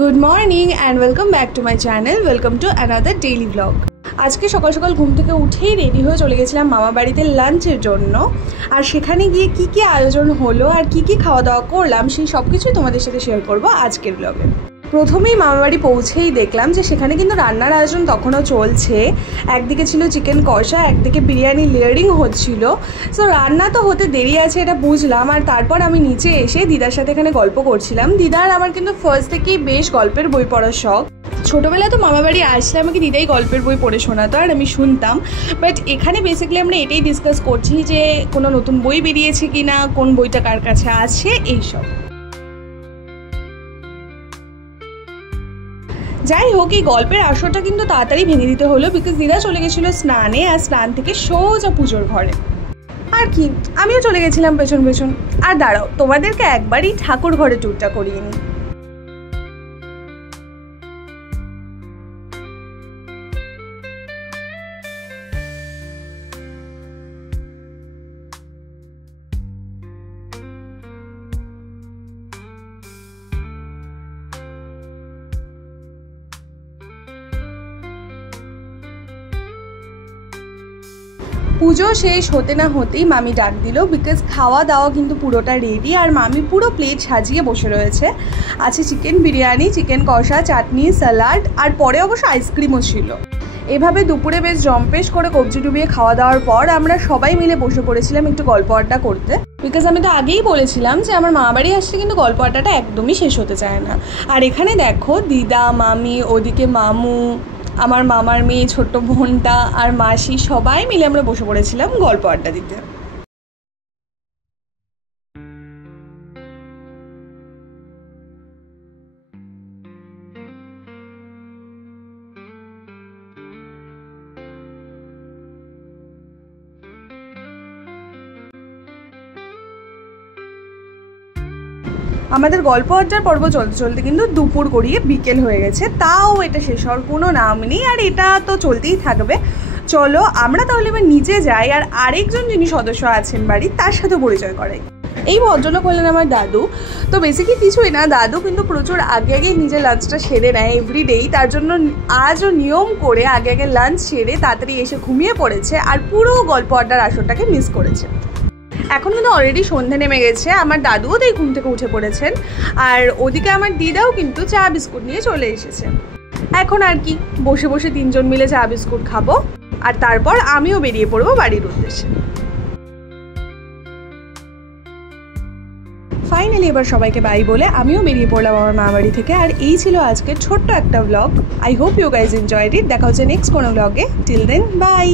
Good morning and welcome back to my channel. Welcome to another daily blog. আজকে সকাল সকাল ঘুম থেকে উঠেই রেডি হয়ে চলে গেছিলাম মামা বাড়িতে লাঞ্চের জন্য। আর সেখানে গিয়ে কী কী আয়োজন হলো আর কী কী খাওয়া দাওয়া করলাম সেই সব কিছুই তোমাদের সাথে শেয়ার করবো আজকের ব্লগে। প্রথমেই মামাবাড়ি পৌঁছেই দেখলাম যে সেখানে কিন্তু রান্নার আয়োজন তখনও চলছে। একদিকে ছিল চিকেন কষা, একদিকে বিরিয়ানি লেয়ারিং হচ্ছিল। সো রান্না তো হতে দেরি আছে এটা বুঝলাম। আর তারপর আমি নিচে এসে দিদার সাথে এখানে গল্প করছিলাম। দিদার আমার কিন্তু ফার্স্ট থেকেই বেশ গল্পের বই পড়ার শখ। ছোটোবেলায় তো মামাবাড়ি আসলে আমাকে দিদাই গল্পের বই পড়ে শোনাতো আর আমি শুনতাম। বাট এখানে বেসিক্যালি আমরা এটাই ডিসকাস করছি যে কোনো নতুন বই বেরিয়েছে কি না, কোন বইটা কার কাছে আছে, এইসব। যাই হোক, এই গল্পের আসরটা কিন্তু তাড়াতাড়ি ভেঙে দিতে হলো বিকজ দিদা চলে গেছিলো স্নানে, আর স্নান থেকে সোজা পুজোর ঘরে। আর কি, আমিও চলে গেছিলাম পেছন পেছন। আর দাঁড়াও, তোমাদেরকে একবারই ঠাকুর ঘরে ট্যুরটা করিয়ে নিই। পুজো শেষ হতে না হতেই মামি ডাক দিল বিকজ খাওয়া দাওয়া কিন্তু পুরোটা রেডি। আর মামি পুরো প্লেট সাজিয়ে বসে রয়েছে। আছে চিকেন বিরিয়ানি, চিকেন কষা, চাটনি, স্যালাড, আর পরে অবশ্য আইসক্রিমও ছিল। এভাবে দুপুরে বেশ জম্পেশ করে কবজি ডুবিয়ে খাওয়া দাওয়ার পর আমরা সবাই মিলে বসে পড়েছিলাম একটু গল্প আড্ডা করতে। বিকজ আমি তো আগেই বলেছিলাম যে আমার মামাবাড়ি আসলে কিন্তু গল্প আড্ডাটা একদমই শেষ হতে চায় না। আর এখানে দেখো দিদা, মামি, ওদিকে মামু, আমার মামার মেয়ে, ছোট্ট বোনটা আর মাসি সবাই মিলে আমরা বসে পড়েছিলাম গল্প আড্ডা দিতে। আমাদের গল্প আড্ডার পর্ব চলতে চলতে কিন্তু দুপুর গড়িয়ে বিকেল হয়ে গেছে, তাও এটা শেষ হওয়ার কোনো নাম নেই। আর এটা তো চলতেই থাকবে। চলো আমরা তাহলে এবার নিচে যাই আর আরেকজন যিনি সদস্য আছেন বাড়ির তার সাথে পরিচয় করাই। এই ভদ্রলোক হলেন আমার দাদু। তো বেসিক্যালি কিছুই না, দাদু কিন্তু প্রচুর আগে আগে নিজের লাঞ্চটা সেরে নেয় এভরিডেই। তার জন্য আজও নিয়ম করে আগে আগে লাঞ্চ সেরে তাড়াতাড়ি এসে ঘুমিয়ে পড়েছে আর পুরো গল্প আড্ডার আসরটাকে মিস করেছে। এখন কিন্তু অলরেডি সন্ধে নেমে গেছে, আমার দাদুও তাই ঘুম থেকে উঠে পড়েছেন। আর ওদিকে আমার দিদাও কিন্তু চা বিস্কুট নিয়ে চলে এসেছে। এখন আর কি, বসে বসে তিনজন মিলে চা বিস্কুট খাবো আর তারপর আমিও বেরিয়ে পড়বো বাড়ির উদ্দেশ্যে। ফাইনালি এবার সবাইকে বাই বলে আমিও বেরিয়ে পড়লাম আমার মা বাড়ি থেকে। আর এই ছিল আজকের ছোট্ট একটা blog. I hope you guys enjoyed it. দেখা হচ্ছে নেক্সট কোনো ব্লগে। Till then, by.